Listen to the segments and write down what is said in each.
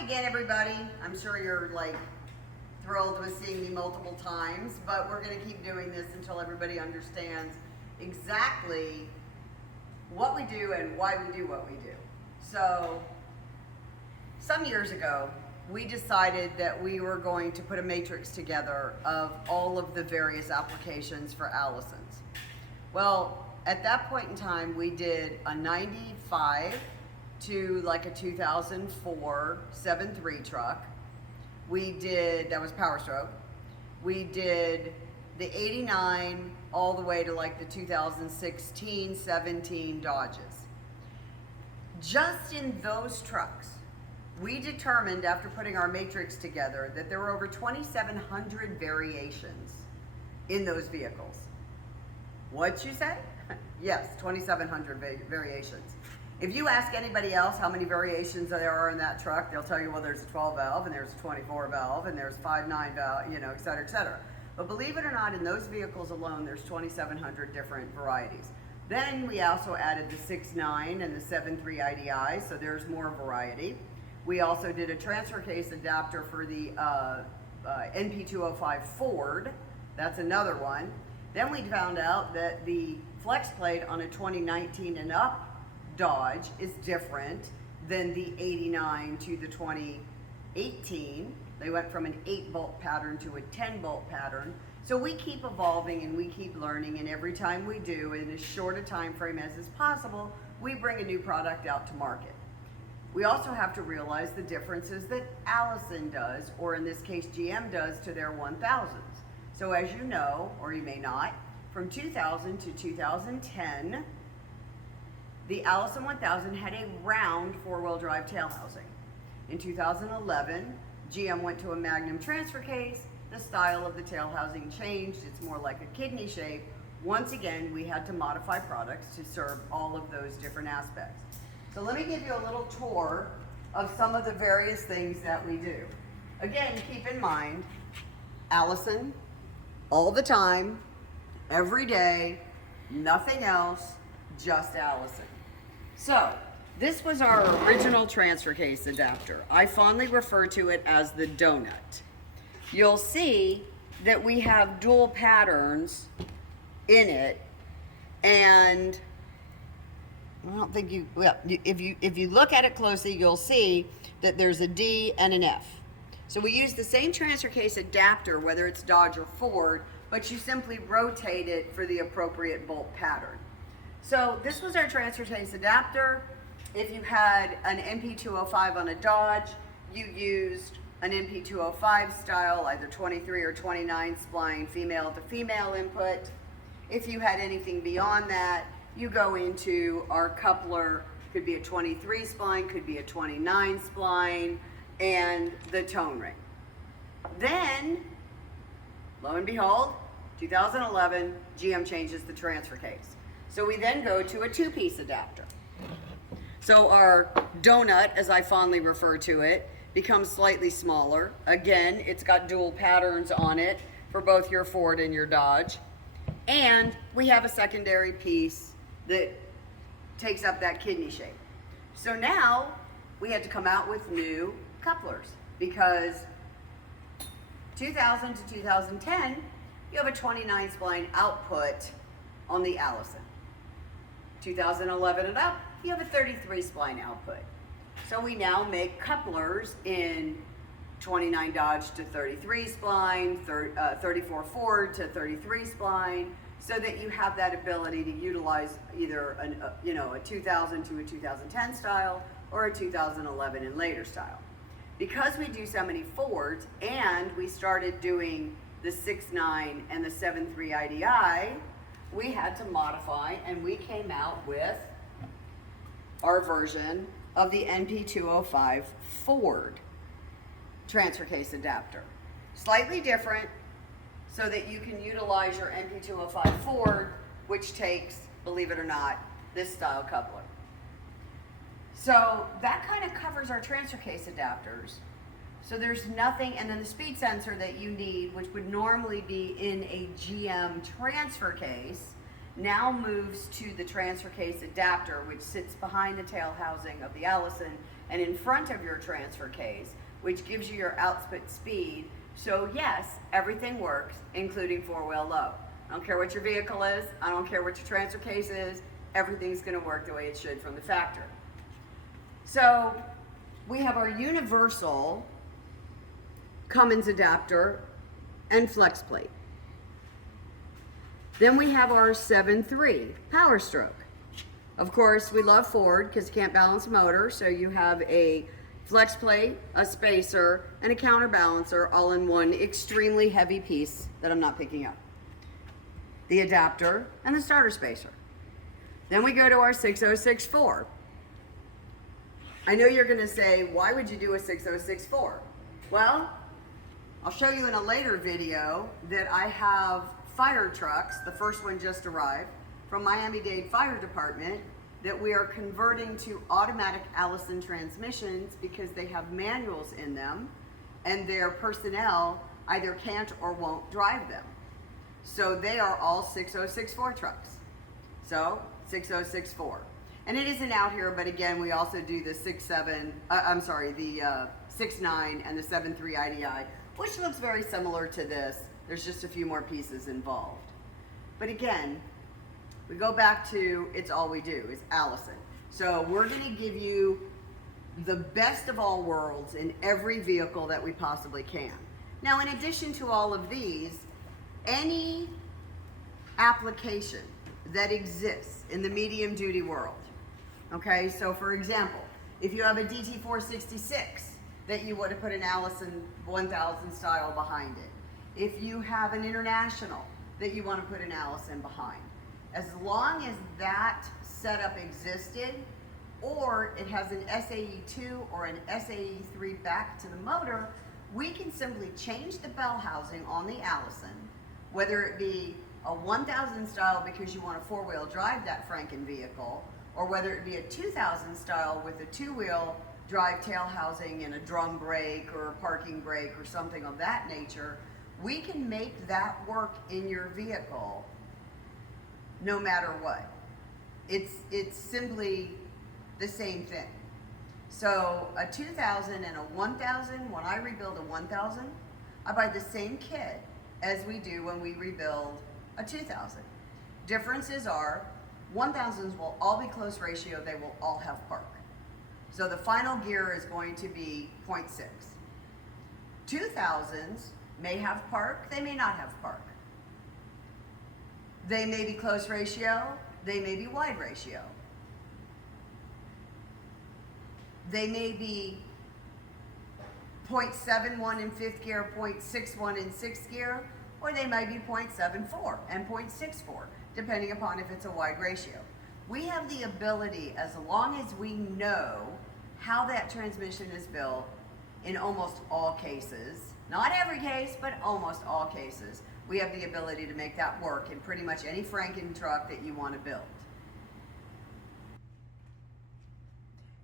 Hi again, everybody. I'm sure you're like thrilled with seeing me multiple times, but we're going to keep doing this until everybody understands exactly what we do and why we do what we do. So, some years ago, we decided that we were going to put a matrix together of all of the various applications for Allisons. Well, at that point in time, we did a 95 to like a 2004 7.3 truck. We did, that was Power Stroke. We did the 89 all the way to like the 2016, 17 Dodges. Just in those trucks, we determined after putting our matrix together that there were over 2,700 variations in those vehicles. What'd you say? Yes, 2,700 variations. If you ask anybody else how many variations there are in that truck, they'll tell you, well, there's a 12 valve and there's a 24 valve and there's 5.9 valve, you know, et cetera, et cetera. But believe it or not, in those vehicles alone, there's 2,700 different varieties. Then we also added the 6.9 and the 7.3 IDI, so there's more variety. We also did a transfer case adapter for the NP205 Ford. That's another one. Then we found out that the flex plate on a 2019 and up Dodge is different than the 89 to the 2018. They went from an 8-bolt pattern to a 10-bolt pattern. So we keep evolving and we keep learning, and every time we do, in as short a time frame as is possible, we bring a new product out to market. We also have to realize the differences that Allison does, or in this case GM does, to their 1000s. So as you know, or you may not, from 2000 to 2010, the Allison 1000 had a round four-wheel drive tail housing. In 2011, GM went to a Magnum transfer case. The style of the tail housing changed. It's more like a kidney shape. Once again, we had to modify products to serve all of those different aspects. So let me give you a little tour of some of the various things that we do. Again, keep in mind, Allison, all the time, every day, nothing else, just Allison. So, this was our original transfer case adapter. I fondly refer to it as the donut. You'll see that we have dual patterns in it, and I don't think you, well, if you look at it closely, you'll see that there's a D and an F. So we use the same transfer case adapter, whether it's Dodge or Ford, but you simply rotate it for the appropriate bolt pattern. So this was our transfer case adapter. If you had an NP205 on a Dodge, you used an NP205 style, either 23 or 29 spline female to female input. If you had anything beyond that, you go into our coupler, could be a 23 spline, could be a 29 spline, and the tone ring. Then, lo and behold, 2011, GM changes the transfer case. So we then go to a two-piece adapter. So our donut, as I fondly refer to it, becomes slightly smaller. Again, it's got dual patterns on it for both your Ford and your Dodge. And we have a secondary piece that takes up that kidney shape. So now we had to come out with new couplers, because 2000 to 2010, you have a 29 spline output on the Allison. 2011 and up, you have a 33 spline output. So we now make couplers in 29 Dodge to 33 spline, 34 Ford to 33 spline, so that you have that ability to utilize either a 2000 to a 2010 style or a 2011 and later style. Because we do so many Fords, and we started doing the 6.9 and the 7.3 IDI, we had to modify, and we came out with our version of the NP205 Ford transfer case adapter. Slightly different, so that you can utilize your NP205 Ford, which takes, believe it or not, this style coupler. So that kind of covers our transfer case adapters. So there's nothing, and then the speed sensor that you need, which would normally be in a GM transfer case, now moves to the transfer case adapter, which sits behind the tail housing of the Allison and in front of your transfer case, which gives you your output speed. So yes, everything works, including four-wheel low. I don't care what your vehicle is, I don't care what your transfer case is, everything's gonna work the way it should from the factory. So we have our universal Cummins adapter and flex plate. Then we have our 7.3 Power Stroke. Of course, we love Ford because you can't balance a motor, so you have a flex plate, a spacer, and a counterbalancer all in one extremely heavy piece that I'm not picking up. The adapter and the starter spacer. Then we go to our 6064. I know you're gonna say, why would you do a 6064? Well, I'll show you in a later video that I have fire trucks, the first one just arrived, from Miami-Dade Fire Department, that we are converting to automatic Allison transmissions because they have manuals in them and their personnel either can't or won't drive them. So they are all 6064 trucks. So 6064. And it isn't out here, but again, we also do the 6.9 and the 7.3 IDI, which looks very similar to this. There's just a few more pieces involved. But again, we go back to it's all we do is Allison. So we're gonna give you the best of all worlds in every vehicle that we possibly can. Now, in addition to all of these, any application that exists in the medium duty world, okay? So for example, if you have a DT466 that you would have put an Allison 1000 style behind it. If you have an International that you want to put an Allison behind. As long as that setup existed, or it has an SAE2 or an SAE3 back to the motor, we can simply change the bell housing on the Allison, whether it be a 1000 style because you want a four-wheel drive that Franken vehicle, or whether it be a 2000 style with a two-wheel drive tail housing and a drum brake or a parking brake or something of that nature. We can make that work in your vehicle no matter what. It's simply the same thing. So a 2000 and a 1000, when I rebuild a 1000, I buy the same kit as we do when we rebuild a 2000. Differences are 1000s will all be close ratio, they will all have park. So the final gear is going to be 0.6. 2000s may have park, they may not have park. They may be close ratio, they may be wide ratio. They may be 0.71 in fifth gear, 0.61 in sixth gear, or they might be 0.74 and 0.64, depending upon if it's a wide ratio. We have the ability, as long as we know how that transmission is built, in almost all cases, not every case, but almost all cases, we have the ability to make that work in pretty much any Franken truck that you want to build.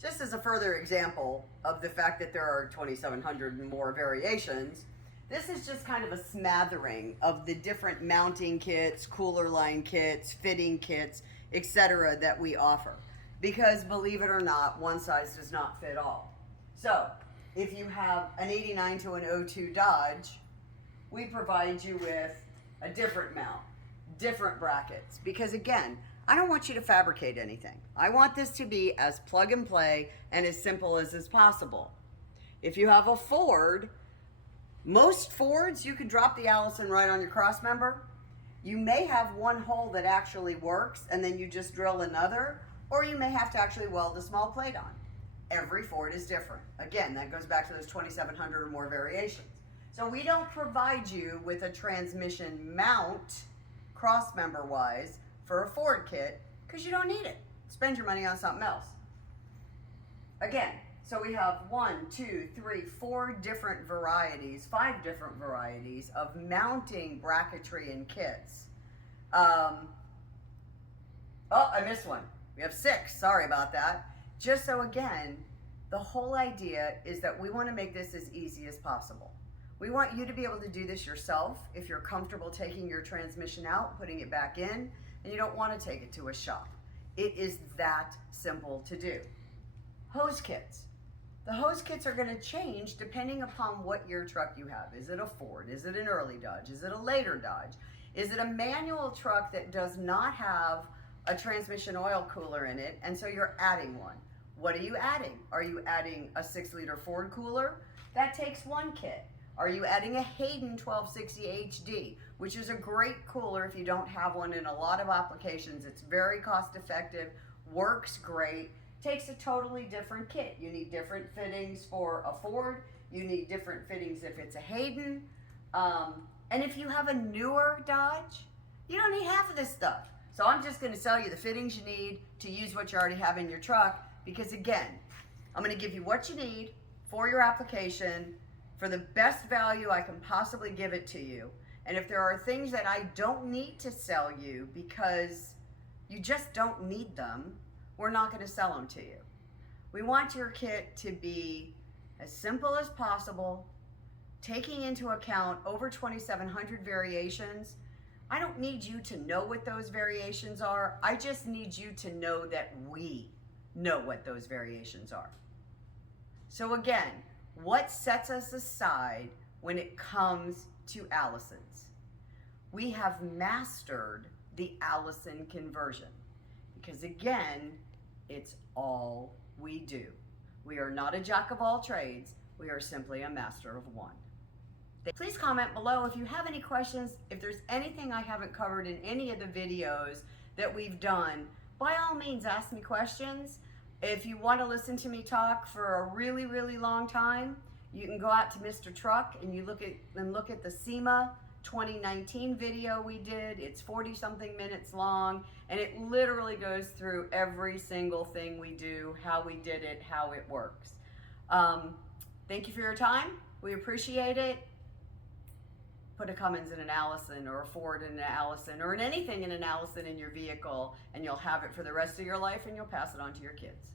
Just as a further example of the fact that there are 2,700 and more variations, this is just kind of a smattering of the different mounting kits, cooler line kits, fitting kits, etc. that we offer. Because believe it or not, one size does not fit all. So if you have an 89 to an 02 Dodge, we provide you with a different mount, different brackets. Because again, I don't want you to fabricate anything. I want this to be as plug and play and as simple as is possible. If you have a Ford, most Fords, you can drop the Allison right on your cross member. You may have one hole that actually works and then you just drill another, or you may have to actually weld a small plate on. Every Ford is different. Again, that goes back to those 2,700 or more variations. So we don't provide you with a transmission mount, cross member wise, for a Ford kit, because you don't need it. Spend your money on something else. Again, so we have 1, 2, 3, 4 different varieties, 5 different varieties of mounting bracketry and kits. Oh, I missed one. We have 6, sorry about that. Just so again, the whole idea is that we want to make this as easy as possible. We want you to be able to do this yourself if you're comfortable taking your transmission out, putting it back in, and you don't want to take it to a shop. It is that simple to do. Hose kits. The hose kits are going to change depending upon what year truck you have. Is it a Ford? Is it an early Dodge? Is it a later Dodge? Is it a manual truck that does not have a transmission oil cooler in it, and so you're adding one? What are you adding? Are you adding a 6-liter Ford cooler? That takes one kit. Are you adding a Hayden 1260 HD, which is a great cooler if you don't have one in a lot of applications. It's very cost effective, works great, takes a totally different kit. You need different fittings for a Ford. You need different fittings if it's a Hayden. And if you have a newer Dodge, you don't need half of this stuff. So I'm just going to sell you the fittings you need to use what you already have in your truck, because again, I'm going to give you what you need for your application for the best value I can possibly give it to you. And if there are things that I don't need to sell you because you just don't need them, we're not going to sell them to you. We want your kit to be as simple as possible, taking into account over 2,700 variations. I don't need you to know what those variations are. I just need you to know that we know what those variations are. So again, what sets us aside when it comes to Allisons? We have mastered the Allison conversion, because again, it's all we do. We are not a jack of all trades. We are simply a master of one. Please comment below if you have any questions. If there's anything I haven't covered in any of the videos that we've done, by all means ask me questions. If you want to listen to me talk for a really, really long time, you can go out to Mr. Truck and you look at the SEMA 2019 video we did. It's 40-something minutes long, and it literally goes through every single thing we do, how we did it, how it works. Thank you for your time. We appreciate it. Put a Cummins in an Allison, or a Ford in an Allison, or in anything in an Allison in your vehicle, and you'll have it for the rest of your life, and you'll pass it on to your kids.